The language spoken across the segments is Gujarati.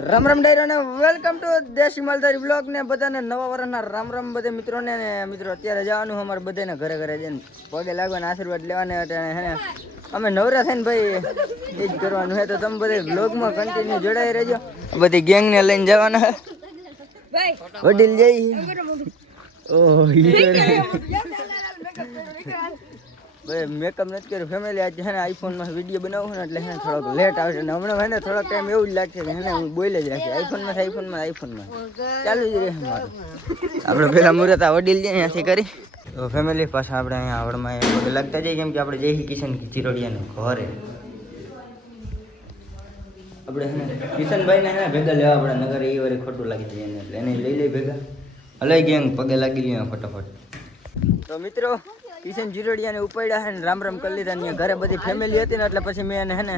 રામ રામ ડાયરો ને વેલકમ ટુ દેશી માલધારી બ્લોગ ને બધાને નવા વર્ષના રામ રામ બધા મિત્રોને ને મિત્રો અત્યારે જવાનું અમારે બધાને ઘરે ઘરે જઈને પગે લાગવાના આશીર્વાદ લેવાના હે ને અમે નવરા થઈને ભાઈ એ જ કરવાનું છે તો તમે બધે બ્લોગમાં કન્ટિન્યુ જોડાઈ રહેજો બધી ગેંગને લઈને જવાના વડીલ જઈ ઓહ મેકઅપ નથી કર્યું. ફેમિલી આજે છે ને આઈફોનમાં વીડિયો બનાવું ને એટલે ને થોડોક લેટ આવશે ને હમણાં છે ને થોડોક ટાઈમ એવું જ લાગશે કે ને હું બોલે જ રાખી આઈફોનમાં આઈફોનમાં આઈફોનમાં ચાલુ જ રહે આપણે પેલા મુહૂર્ત આ વડીલ જઈએ ત્યાંથી કરી. તો ફેમિલી પાછા આપણે અહીંયા આવડમાં એ લાગતા જઈએ કેમ કે આપણે જય કિશન ચિરોડિયાનું ઘરે. આપણે કિશનભાઈને ને ભેગા લેવા આપણે નગર એ વારે ખોટું લાગી જાય એને. એટલે એને લઈ લઈ ભેગા. હલાઈ ગેંગ પગે લાગી લઈએ ફટાફટ. તો મિત્રો કિશન જીરોડિયાને ઉપાડ્યા છે ને રામ રામ કરી લીધા ને ઘરે બધી ફેમિલી હતી ને એટલે પછી મેં એને હે ને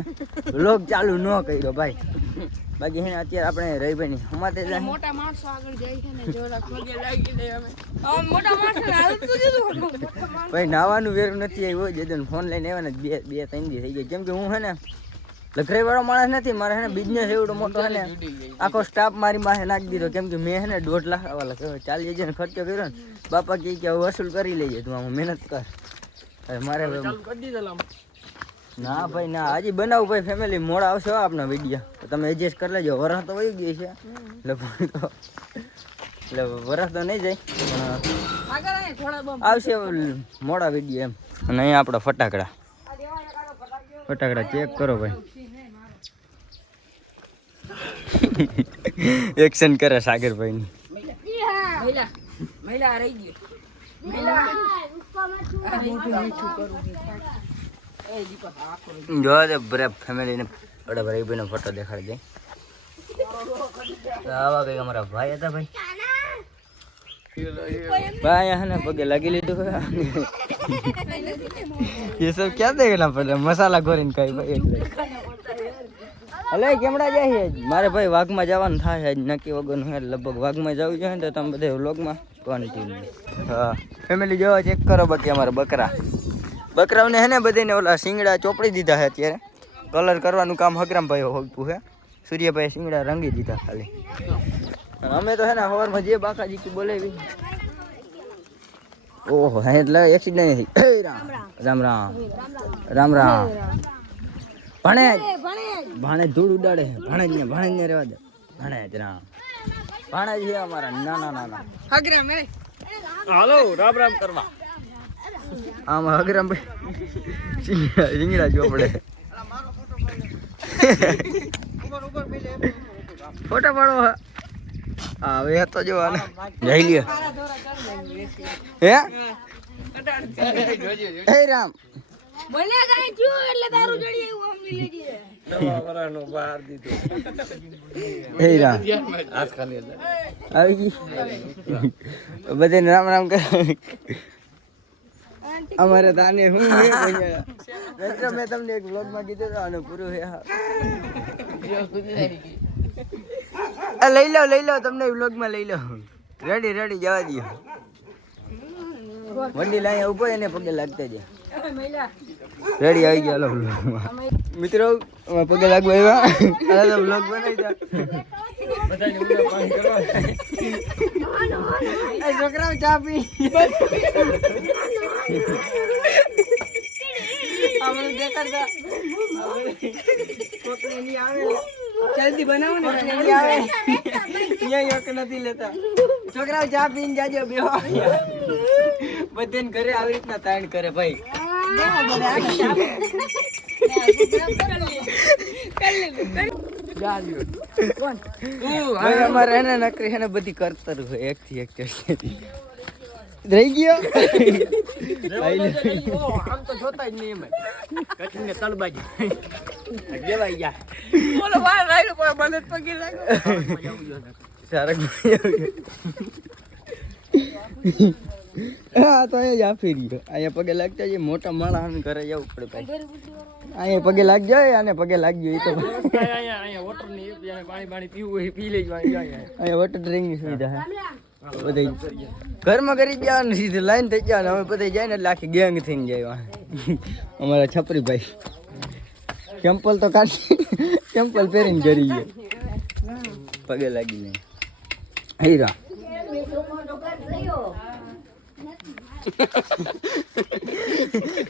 લોક ચાલુ ન કર્યો ભાઈ. બાકી હેને અત્યારે આપણે રહીભાઈ ની અમારે જાય. મોટા માણસો આગળ જાય છે ને જોરા પગે લાગી દે અમે મોટા માણસો હાલતું દીધું ભાઈ નાવાનું વેર નથી આવ્યો જદન ફોન લઈને આવ્યા ને બે બે ત્રણ દી થઈ ગયા. કેમ કે હું હે ને લખરાઈ વાળો માણસ નથી મારે હે ને બિઝનેસ એવડો મોટો હે ને આખો સ્ટાફ મારી પાસે નાખી દીધો. કેમ કે મેં હે ને દોઢ લાખ વાલા કહેવાય ચાલી ને ખર્ચો કર્યો ને બાપા કહે કે હવે વસૂલ કરી લઈએ તું આમાં મહેનત કર. મારે ના ભાઈ ના હજી બનાવું ભાઈ ફેમિલી મોડા આવશે આપના વીડિયો તમે એડજસ્ટ કરી લેજો. વરસ તો વહી ગઈ છે. એટલે તો એટલે વરસ તો નહીં જાય પણ આવશે મોડા વીડિયો એમ. અને અહીંયા આપણા ફટાકડા. ફટાકડા ચેક કરો ભાઈ. એક્શન કરે સાગરભાઈ ની જો ફેમિલીને બડા ભાઈ ભાઈનો ફોટો દેખાડી દે. આવા કંઈક અમારા ભાઈ હતા ભાઈ. ભાઈ હા ને પગે લાગી લીધું ये सब क्या देगा ना पड़े मसाला गोरिन का भाई અલે, કેમડા જાય છે મારે ભાઈ વાઘમાં જવાનું થાય આજ, નક્કી વગરનું છે લગભગ વાઘમાં જવું છે ને તો તમે બધે વ્લોગમાં કોન્ટિન્યુ હા ફેમિલી જોવા ચેક કરો બાકી અમારા બકરા. બકરાઓને હે ને બધાને ઓલા શિંગડા ચોપડી દીધા છે અત્યારે. કલર કરવાનું કામ હકરામ ભાઈ હોતું છે સૂર્યભાઈ શિંગડા રંગી દીધા ખાલી. અમે તો હે ને હવારમાં જે બાકાજી કી બોલાવી. ઓહો, હે એટલે એક્સિડન્ટ રામ. રામ રામ. રામ રામ. ભણે ભાણે ધૂળ ઉડાડે છે. જ ને જ ને રહેવા દે. ભાણેજ રામ. ભાણેજ છે અમારા. નાના નાના હાલો મે આમાં હગરામ ભાઈ. રીંગણા શિંગડા ચોપડે ફોટા પાડો હા. હા, હવે તો જો આને જઈ લ્યો. હે. હે રામ. બોલે કાઈ થયું એટલે તારું જડી એવું આમ મિલે છે હે રામ આવી ગઈ. બધાને રામ રામ કર. અમારે તાને હું મિત્રો મેં તમને એક વ્લોગમાં કીધું હતું આનું પૂરું છે લઈ લો લઈ લો તમને વ્લોગમાં લઈ લો. રેડી રેડી જવા દો વંડી લાઈ ઊભો એને પગે લાગતા જાય. રેડી આવી ગયા, હાલો મિત્રો પગે લાગવા આવ્યા. હાલો બ્લોગ બનાવી એ છોકરાઓ ચા પી. જલ્દી બનાવો ને, કોકને નથી લેતા. છોકરાઓ ચા પીને જાજો, બેહો. બધાને ઘરે આવી રીતના તાણ કરે, ભાઈ. અમારે બધી કરતર હોય એક થી એક રહી ગયો? આમ તો જોતા જ નહીં કઠિન તળબાજી દેવાઈ ગયા. બોલો વાર રાયલો પણ મને પગે લાગો સારક હા, તો અહીંયા જ આપી રહ્યો. અહીંયા પગે લાગતા છે મોટા માણસ ઘરે જવું પડે ભાઈ. અહીંયા પગે લાગજો આને પગે લાગજો, એ તો અહીંયા વોટરની ઘરમાં કરી ગયા જવાનું સીધું લાઈન થઈ જવાનું. અમે બધા જાય ને એટલે આખી ગેંગ થઈને જાય અમારા છપરી ભાઈ. ચંપલ તો કાઢી ચંપલ પહેરીને કરી ગયા. પગે લાગી જાય. હીરા.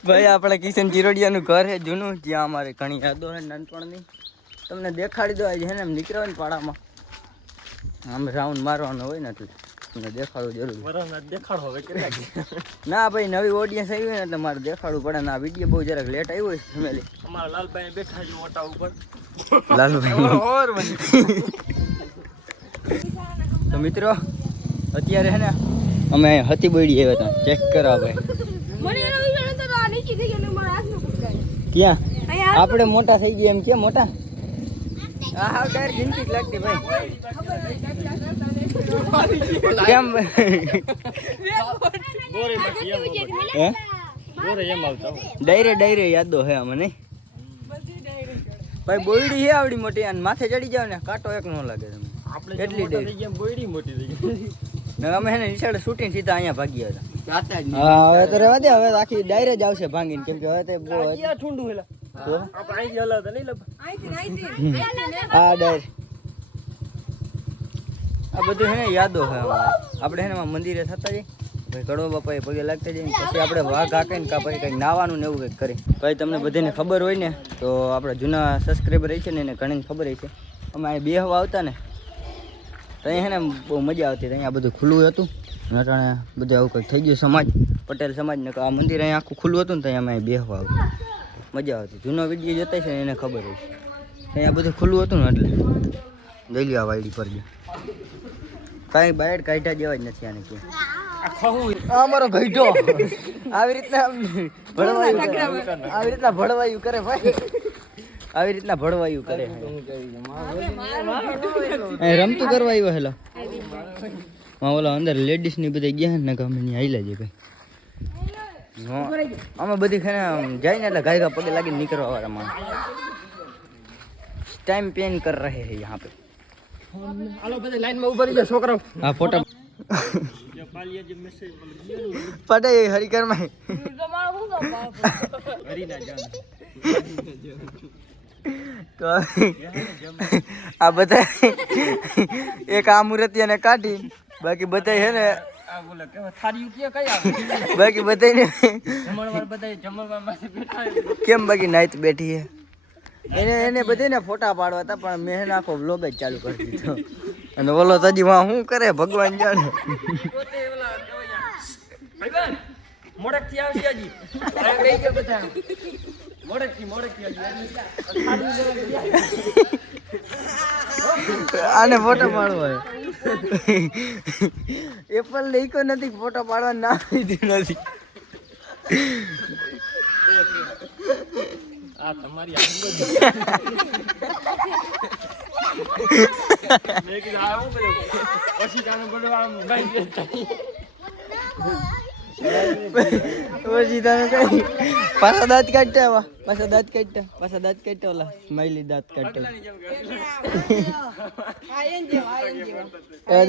ભાઈ આપણે કિશન ચિરોડિયાનું ઘર છે જૂનું જ્યાં અમારે ઘણી યાદો છે નાનપણની તમને દેખાડી દો આજે છે ને એમ નીકળ્યો ને પાડામાં. આમ રાઉન્ડ મારવાનો હોય ને તમને દેખાડવું જરૂર. દેખાડો હવે ના ભાઈ નવી ઓડિયન્સ આવી હોય ને એટલે મારે દેખાડવું પડે ને વીડિયો બહુ જરાક લેટ આવ્યો છે ફેમિલી અમારા લાલભાઈ બેઠા છે ઓટા ઉપર. લાલુભાઈ. તો મિત્રો અત્યારે હે ને અમે હતી બોડી આવ્યા હતા. ચેક કરા ભાઈ. ક્યાં? આપણે મોટા થઈ ગયા એમ કે મોટા? હા હા ડાયર ગિનતી જ લાગતી ભાઈ. કેમ. હે. ડાયરે ડાયરે યાદો હે મને ભાઈ બોયડી હે આવડી મોટી અને માથે ચડી જાવ ને કાંટો એક નો લાગે તમને. એટલી કેટલી જેમ મોટા ડેરી? થઈ ગયા એમ બોયડી મોટી થઈ ગઈ. ને અમે હે ને નિશાળે શૂટિંગ સીધા અહીંયા ભાગ્યા હતા. હા હવે તો રહેવા દે હવે આખી ડાયરે જ આવશે ભાંગીને કેમ કે હવે તો હેલા. હા. ડાયર આ બધું હે ને યાદો છે આપણે હે ને મંદિરે થતા જઈએ. ભાઈ બાપા એ પગે લાગતા જઈએ. ને પછી આપણે વાઘ હાકે ને કાં પછી કંઈક નાવાનું ને એવું કંઈક કરી ભાઈ તમને બધાને ખબર હોય ને તો આપણા જૂના સબસ્ક્રાઈબર છે ને એને ઘણી ખબર છે અમે અહીં બે હવા આવતા ને તો હે ને બહુ મજા આવતી અહીંયા બધું ખુલ્લું હતું. નટાણે બધું આવું કંઈક થઈ ગયું સમાજ, પટેલ સમાજ ને આ મંદિર અહીંયા આખું ખુલ્લું હતું ને ત્યાં અમે બેહવા આવતું મજા આવતી જૂનો વીડિયો જોતા છે ને એને ખબર હોય અહીંયા બધું ખુલ્લું હતું ને એટલે દલિયા વાયડી પર કાંઈ બાયડ કાઢ્યા જેવા જ નથી આને આ આ અમારો ગઈઢો આવી રીતના ભળવાયું આવી રીતના ભળવાયું કરે ભાઈ. આવી રીતના ભળવાયું કરે રમતું કરવા આવ્યો હેલો. માં ઓલા અંદર લેડીઝની બધા ગયા ને ગમે ની આઈલા જે કઈ અમે બધી ખાને આમ જાય ને એટલે ગાયગા પગે લાગીને નીકળવા વાળા માં ટાઈમ પેન કર રહે હે યહાં પે. હાલો બધા લાઈનમાં ઊભા રહી જા છોકરાઓ. હા ફોટા જે મેસેજ પટે હરિકરમાં તમારો તો આ બધા એક આ મૂર્તિયાને કાઢી. બાકી બધા હે ને બાકી બધા હોય. કેમ બાકી નાઈત બેઠી હે? એને એને બધાને ફોટા પાડવા હતા પણ મેં આખો વ્લોગ જ ચાલુ કરી દીધો. અને ઓલો તજી માં શું કરે? ભગવાન જાણે. મોડકથી આવશે હજી. બધા. આને ફોટો પાડવો એ પણ લઈકો નથી ફોટો પાડવા ના લીધી નથી. આ તમારી મેં કીધું પછી. પછી તને કઈ પાછા દાંત કાઢતા આવા. પાછા દાંત કાઢતા. પાછા દાંત કાઢતા ઓલા સ્માઈલી દાંત કાઢતા.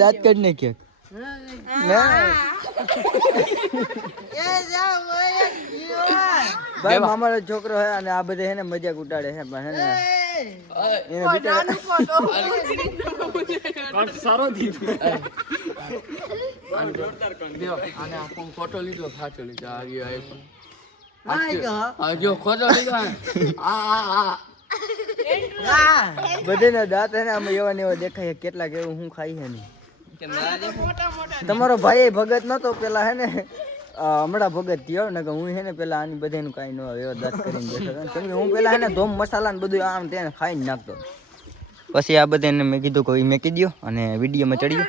દાંત કાઢ ને? ક્યાંક ભાઈ મામાનો છોકરો હે અને આ બધે હે ને મજાક ઉડાડે છે પણ હે ને. એને બિચારા. કંઠ સારો ફોટો લીધો સાચો લીધો આ આઈફોન ખોટો લીધો આ આ આ. બધાના દાંત એને ને આમ એવા ને એવા દેખાય કેટલાક એવું હું ખાઈ હે તમારો ભાઈ ભગત નતો પેલા હે ને. હમણાં ભગત થયો ને કે હું છે ને પેલા આની બધાનું કાંઈ ન એવા દાંત કરીને બેઠો કેમ કે હું પેલા ને ધોમ મસાલા ને બધું આમ તેને ખાઈને નાખતો પછી આ બધાને મેં કીધું કે મેં મેકી દ્યો અને વિડીયોમાં ચડી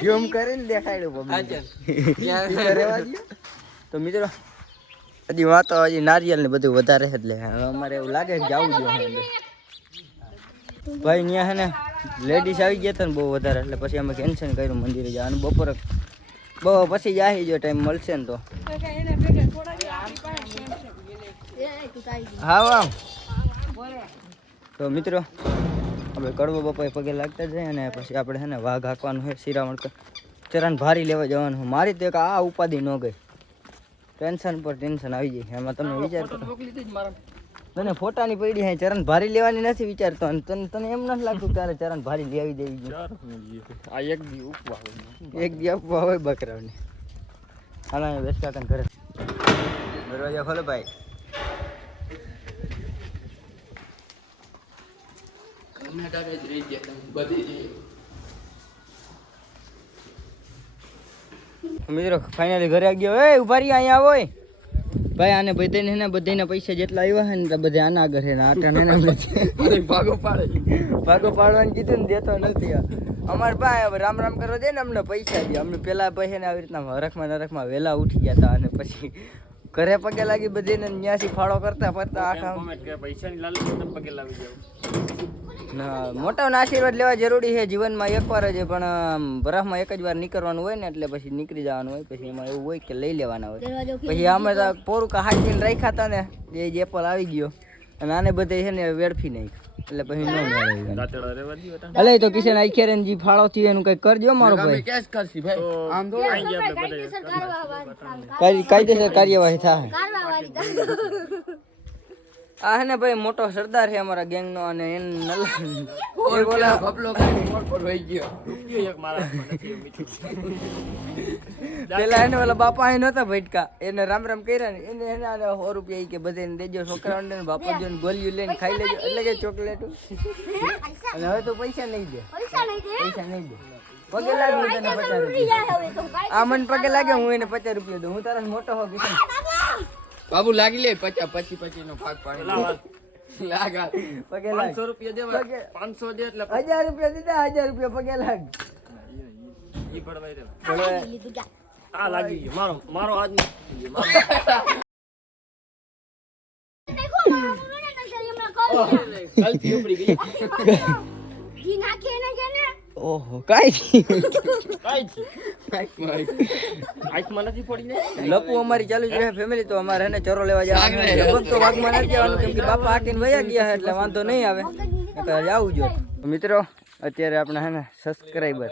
ગયો કરીને દેખાડ્યું તો મિત્રો હજી વાતો હજી નારિયેલ ને બધું વધારે એટલે અમારે એવું લાગે કે જવું જોઈએ. ભાઈ ત્યાં હે ને લેડીઝ આવી ગયા હતા ને બહુ વધારે એટલે પછી અમે કેન્સલ કર્યું મંદિરે જવાનું. બપોરે બહુ પછી જાય જો ટાઈમ મળશે ને તો? હા વાહ તો મિત્રો આપણે કડવો બપાએ પગે લાગતા જાય અને પછી આપણે છે ને વાઘ હાંકવાનું હોય શિરામણ ચરણ ભારી લેવા જવાનું મારી તો એક આ ઉપાધિ ન ગઈ. ટેન્શન પર ટેન્શન આવી જાય એમાં તમે વિચાર કરો. તને ફોટાની પડી હે ચરણ ભારી લેવાની નથી વિચારતો અને તને તને એમ નથી લાગતું કે તારે ચરણ ભારી લેવી દેવી જોઈએ આ એક દી ઉપવા એક દી ઉપવા હોય બકરાને હાલો અહીંયા બેસકા કાકા ઘરે. દરવાજા ખોલો ભાઈ. ગમે જ રહી ગયા તમે બધી જઈએ. મિત્રો ફાઇનલી ઘરે આવી ગયો એ ઊભા રહી અહીંયા આવો. ભાઈ આને બધાને ને બધાના પૈસા જેટલા આવ્યા હે ને બધા આના આગળ હે આટાને ને ભાગો પાડે. ભાગો પાડવાનું કીધું ને દેતો નથી અમાર ભાઈ હવે રામ રામ કરવા દે ને અમને પૈસા દે. અમને પેલા ભાઈ ને આવી રીતના હરખમાં નરખમાં વહેલા ઉઠી ગયા હતા અને પછી ઘરે પગે લાગી બધીને ન્યાસી ફાળો કરતા ફરતા આખા પૈસાની લાલચ પગે લાવી જાવ મોટાના આશીર્વાદ લેવા જરૂરી છે જીવનમાં એકવાર જ પણ આમ વરસમાં એક જ વાર નીકળવાનું હોય ને એટલે પછી નીકળી જવાનું હોય પછી એમાં એવું હોય કે લઈ લેવાના હોય. પછી અમે તો પોરું કા રાખ્યા હતા ને એ જ એપલ આવી ગયો. અને આને બધે છે ને વેડફી નાખ્યું. એટલે પછી ન મળે અલે તો કિશન આખેરે જે ફાળો થયો એનું કઈ કરજો મારો અમે ભાઈ. કેસ કરશી ભાઈ. આમ તો કાય- કાયદેસર કાર્યવાહી થાય. આ હે ને ભાઈ મોટો સરદાર છે અમારા ગેંગ નો અને એને નલ્લા ઓર પેલા કપલો કાઢી મોટ પર વહી ગયો. રૂપિયો એક મારા હાથમાં નથી એવું મીઠું. પેલા એને ઓલા બાપા અહીં નતા ભટકા. એને રામ રામ કર્યા ને એને એને આને સો રૂપિયા ઈ કે બધાને દેજો છોકરાઓને ને બાપા જો ગોલિયું લઈને ખાઈ લેજો. એટલે કે ચોકલેટ. અને હવે તો પૈસા નહીં દે. પૈસા નહીં દે? પગે લાગ હું તને પચાસ રૂપિયા. આ મને પગે લાગે હું એને પચાસ રૂપિયા દઉં. હું તારા મોટો હો કિશન બાબુ લાગી લે પચાસ પછી પછી નો ભાગ પાડી. પગે લાગ. પાંચસો રૂપિયા દેવા. પાંચસો દે એટલે હજાર રૂપિયા દીધા હજાર રૂપિયા પગે લાગ. ઈ પડવાય દેવા. આ લાગી ગયો. મારો મારો આજ ગલતી ઉપડી ગઈ. ઓહો કાઈ લપુ અમારી ચાલુ છે ફેમિલી તો અમારે એને ચરો લેવા જવાનું. તો વાગમાં નથી જવાનું કેમ કે બાપા હાકીને વયા ગયા છે એટલે વાંધો નહીં આવે. જવું જો મિત્રો અત્યારે આપણે હે ને સબસ્ક્રાઈબર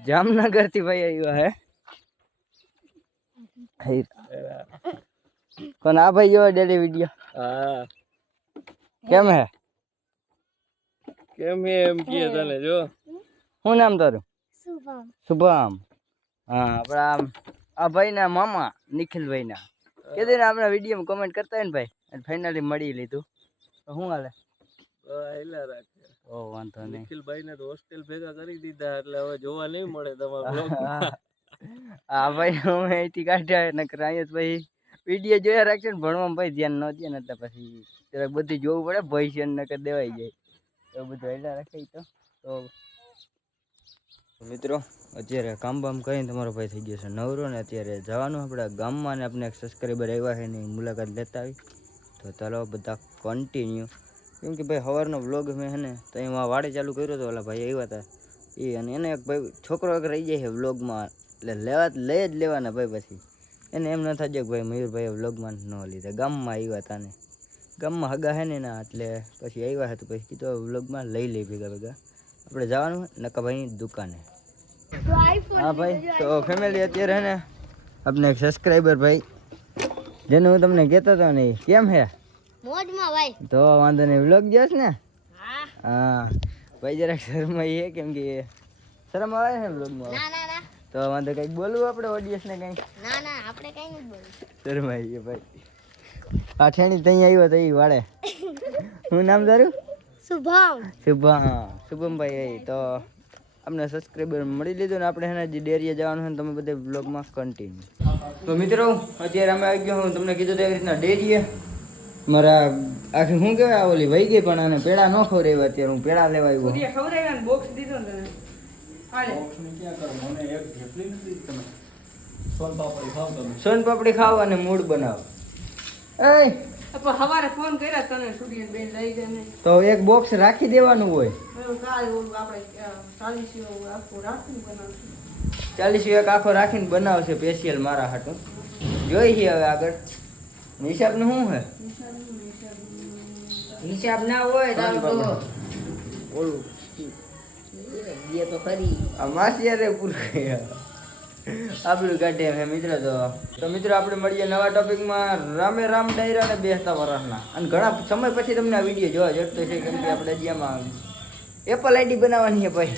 જામનગરથી ભાઈ આવ્યા હે. પણ આ ભાઈ જોવા ડેલી વીડિયો હા. કેમ હે? કેમ એમ કે તને જો. શું નામ તારું? શુભમ. હા આપણા આમ આ ભાઈના મામા નિખિલભાઈના. કે દે ને આપણા વિડીયોમાં કમેન્ટ કરતા હોય ને ભાઈ અને ફાઇનલી મળી લીધું. તો શું હાલે? હેલા રાખે. ઓ વાંધો નહીં. નિખિલભાઈને તો હોસ્ટેલ ભેગા કરી દીધા એટલે હવે જોવા નહીં મળે તમારો હા ભાઈ અમે અહીંથી કાઢ્યા નકર અહીંયા જ ભાઈ વીડિયો જોયા રાખશે ને ભણવામાં ભાઈ ધ્યાન ન દે ને એટલે પછી જરાક બધું જોવું પડે ભવિષ્ય નકર દેવાઈ જાય. તો બધું હેલા રાખે તો. તો મિત્રો, અત્યારે કામ બામ કરીને તમારો ભાઈ થઈ ગયો છે નવરો ને અત્યારે જવાનું આપણા ગામમાં ને આપણે એક સબસ્ક્રાઈબર આવ્યા છે એની મુલાકાત લેતા આવી. તો ચાલો બધા કન્ટિન્યુ કેમ કે ભાઈ સવારનો વ્લોગ મેં હે ને, તો એમાં વાડે ચાલુ કર્યો હતો ઓલા ભાઈ આવ્યા હતા. એ અને એને એક ભાઈ, છોકરો એક રહી જાય છે વ્લોગમાં એટલે લેવા, લઈ જ લેવાના ભાઈ પછી. એને એમ ન થાય કે ભાઈ મયુરભાઈ વ્લોગમાં ન લીધા, ગામમાં આવ્યા હતા ને. ગામમાં હગા હે ને ના એટલે પછી આવ્યા હતા પછી કીધું વ્લોગમાં લઈ લઈ ભેગા ભેગા. આપણે જવાનું નકાભાઈની દુકાને. હા ભાઈ તો ફેમિલી અત્યારે ને આપણે એક સબસ્ક્રાઈબર ભાઈ જેનું હું તમને કહેતો હતો ને કેમ હે? મોજમાં ભાઈ. તો વાંધો નહીં વ્લોગ જોશ ને? હા. ભાઈ જરાક શરમાઈ છે કેમ કે શરમ આવે છે વ્લોગમાં ના ના ના. તો વાંધો કંઈક બોલવું આપણે ઓડિયન્સને કંઈક? ના ના આપણે કંઈ નથી બોલવું શરમાઈ ભાઈ. આ ઠેણી ત્યાં આવ્યો તો એ વાળે. હું નામ તારું? શુભમ. શુભમ શુભમભાઈ એ તો અમને સબસ્ક્રાઈબર મળી લીધું ને આપણે એના જે ડેરીએ જવાનું છે ને તમે બધા બ્લોગમાં કન્ટિન્યુ તો મિત્રો અત્યારે અમે આવી ગયો હું તમને કીધું તો એવી રીતના ડેરીએ. મારા આખી શું કહેવાય આ ઓલી વહી ગઈ પણ આને પેડા ન ખવડાવ્યા અત્યારે હું પેડા લેવા આવ્યો. સોન પાપડી ખાવ અને મૂડ બનાવ. એ હવારે ફોન કર્યા તને સૂર્ય બેન લઈ જાય તો એક બોક્સ રાખી દેવાનું હોય. કાલે ઓલું આપણે ચાલીસ એક આખો રાખીને બનાવશે સ્પેશિયલ મારા હાટું. જોઈ છે હવે આગળ. હિસાબનું શું હે? હિસાબ ના હોય ઓલું તો ખરી. આ માસિયારે પૂરું. આપણું કાઢે હે મિત્ર, તો તો મિત્રો આપણે મળીએ નવા ટોપિકમાં રામે રામ ડાયરા ને બેસતા વરસના. અને ઘણા સમય પછી તમને આ વીડિયો જોવા જતો છે કેમ કે આપણે હજી આમાં એપલ આઈડી બનાવવાની છે ભાઈ.